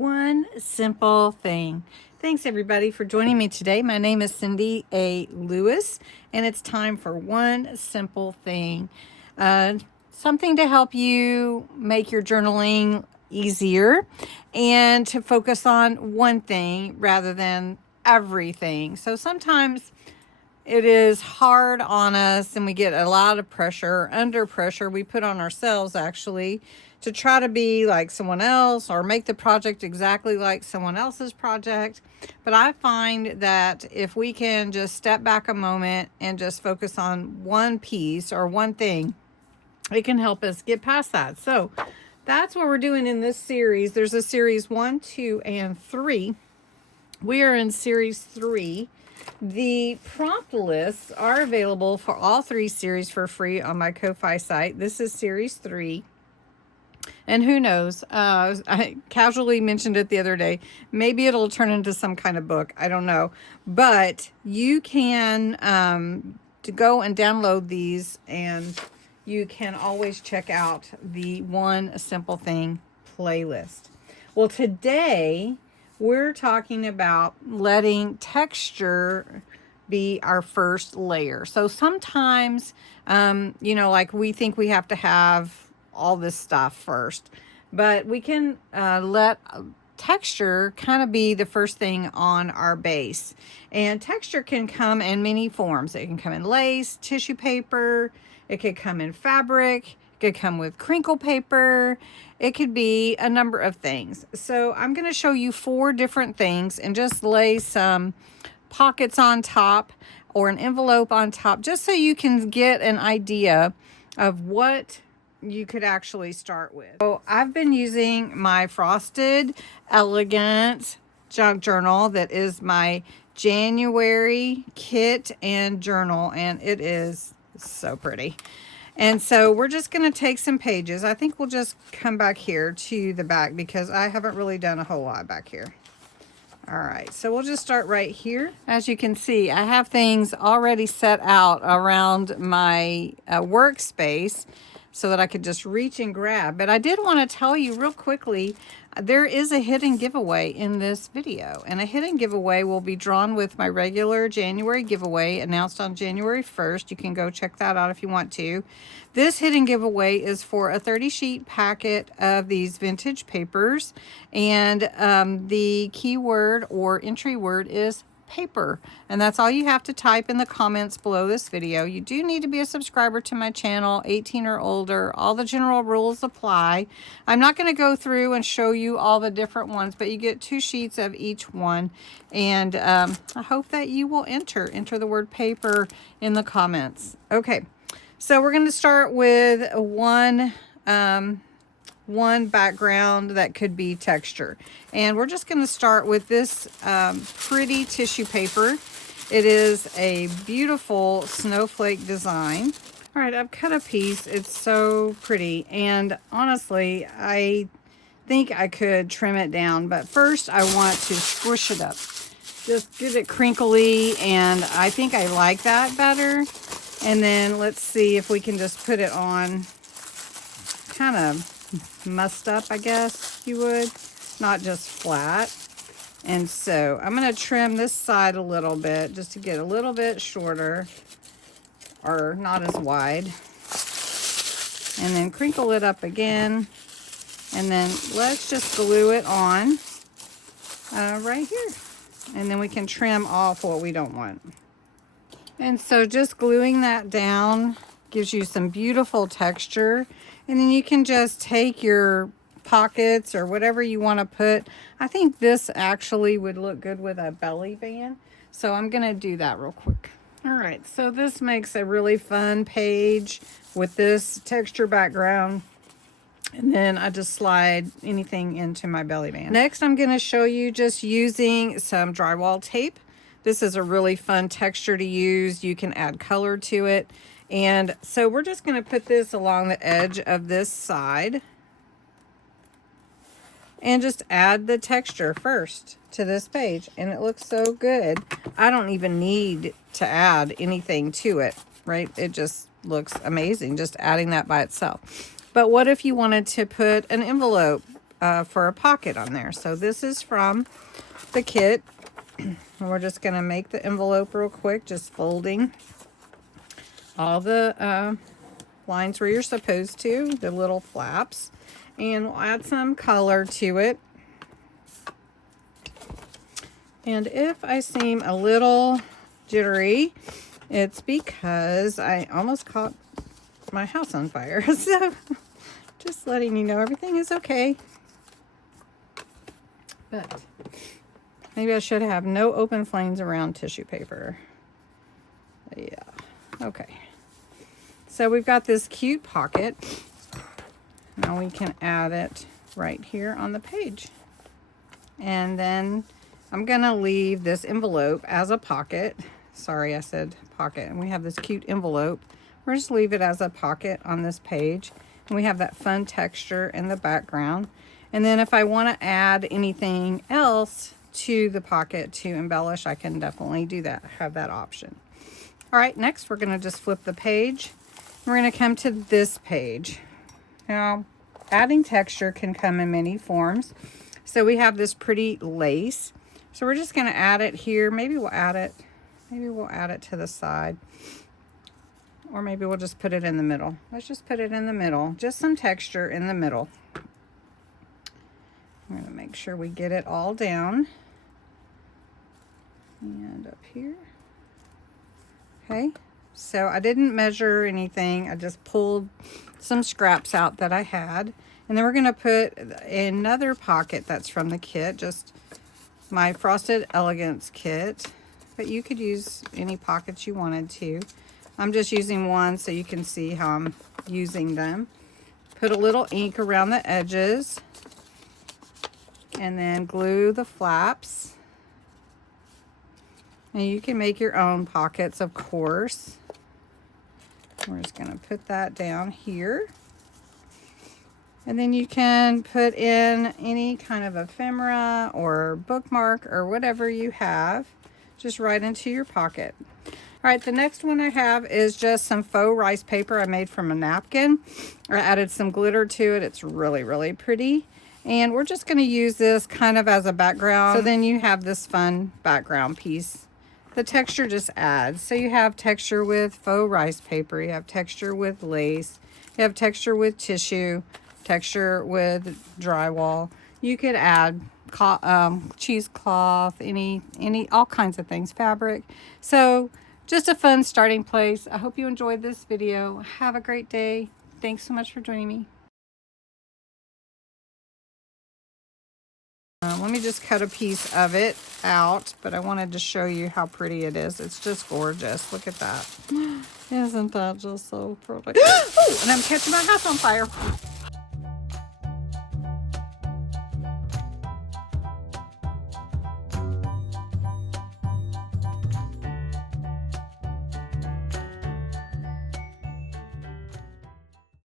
One simple thing. Thanks everybody for joining me today. My name is Cindy A. Lewis, and it's time for one simple thing. Something to help you make your journaling easier and to focus on one thing rather than everything. So sometimes it is hard on us and we get a lot of pressure, under pressure we put on ourselves actually, to try to be like someone else or make the project exactly like someone else's project. But I find that if we can just step back a moment and just focus on one piece or one thing, it can help us get past that. So that's what we're doing in this series. There's a series 1, 2, and 3. We are in series 3. The prompt lists are available for all 3 series for free on my Ko-Fi site. This is series 3. And who knows, I casually mentioned it the other day. Maybe it'll turn into some kind of book. I don't know. But you can to go and download these, and you can always check out the One Simple Thing playlist. Well, today we're talking about letting texture be our first layer. So sometimes, like we think we have to have all this stuff first, but we can let texture kind of be the first thing on our base. And texture can come in many forms. It can come in lace, tissue paper, it could come in fabric, it could come with crinkle paper, it could be a number of things. So I'm going to show you 4 different things and just lay some pockets on top or an envelope on top, just so you can get an idea of what you could actually start with. So I've been using my Frosted Elegant junk journal that is my January kit and journal, and it is so pretty. And so we're just going to take some pages. I think we'll just come back here to the back because I haven't really done a whole lot back here. All right, so we'll just start right here. As you can see, I have things already set out around my workspace so that I could just reach and grab. But I did want to tell you real quickly, there is a hidden giveaway in this video. And a hidden giveaway will be drawn with my regular January giveaway announced on January 1st. You can go check that out if you want to. This hidden giveaway is for a 30-sheet packet of these vintage papers. And the keyword or entry word is paper, and that's all you have to type in the comments below this video. You do need to be a subscriber to my channel, 18 or older. All the general rules apply. I'm not going to go through and show you all the different ones, but you get 2 sheets of each one, and I hope that you will enter the word paper in the comments. Okay, so we're going to start with one background that could be texture, and we're just going to start with this pretty tissue paper. It is a beautiful snowflake design. All right, I've cut a piece. It's so pretty, and honestly I think I could trim it down, but first I want to squish it up, just get it crinkly, and I think I like that better. And then let's see if we can just put it on kind of mussed up, I guess you would, not just flat. And so I'm going to trim this side a little bit just to get a little bit shorter or not as wide, and then crinkle it up again, and then let's just glue it on right here, and then we can trim off what we don't want. And so just gluing that down gives you some beautiful texture. And then you can just take your pockets or whatever you want to put. I think this actually would look good with a belly band, so I'm going to do that real quick. All right, so this makes a really fun page with this texture background. And then I just slide anything into my belly band. Next, I'm going to show you just using some drywall tape. This is a really fun texture to use. You can add color to it. And so we're just going to put this along the edge of this side and just add the texture first to this page. And it looks so good. I don't even need to add anything to it, right? It just looks amazing just adding that by itself. But what if you wanted to put an envelope for a pocket on there. So this is from the kit. And we're just going to make the envelope real quick, just folding all the lines where you're supposed to, the little flaps. And we'll add some color to it. And if I seem a little jittery, it's because I almost caught my house on fire. So just letting you know everything is okay. But maybe I should have no open flames around tissue paper. Yeah, okay. So we've got this cute pocket. Now we can add it right here on the page. And then I'm gonna leave this envelope as a pocket. Sorry, I said pocket. And we have this cute envelope. We're just leave it as a pocket on this page. And we have that fun texture in the background. And then if I want to add anything else to the pocket to embellish, I can definitely do that, have that option. All right, next we're going to just flip the page. We're going to come to this page. Now, adding texture can come in many forms. So we have this pretty lace. So we're just going to add it here. Maybe we'll add it to the side. Or maybe we'll just put it in the middle. Let's just put it in the middle. Just some texture in the middle. I'm going to make sure we get it all down. And up here. Okay. So I didn't measure anything. I just pulled some scraps out that I had. And then we're going to put another pocket that's from the kit. Just my Frosted Elegance kit. But you could use any pockets you wanted to. I'm just using one so you can see how I'm using them. Put a little ink around the edges. And then glue the flaps. And you can make your own pockets, of course. We're just going to put that down here. And then you can put in any kind of ephemera or bookmark or whatever you have, just right into your pocket. All right, the next one I have is just some faux rice paper I made from a napkin. I added some glitter to it. It's really, really pretty. And we're just going to use this kind of as a background. So then you have this fun background piece. The texture just adds. So you have texture with faux rice paper. You have texture with lace. You have texture with tissue. Texture with drywall. You could add cheesecloth, all kinds of things, fabric. So just a fun starting place. I hope you enjoyed this video. Have a great day. Thanks so much for joining me. Let me just cut a piece of it out, but I wanted to show you how pretty it is. It's just gorgeous. Look at that. Isn't that just so pretty? Oh, and I'm catching my house on fire.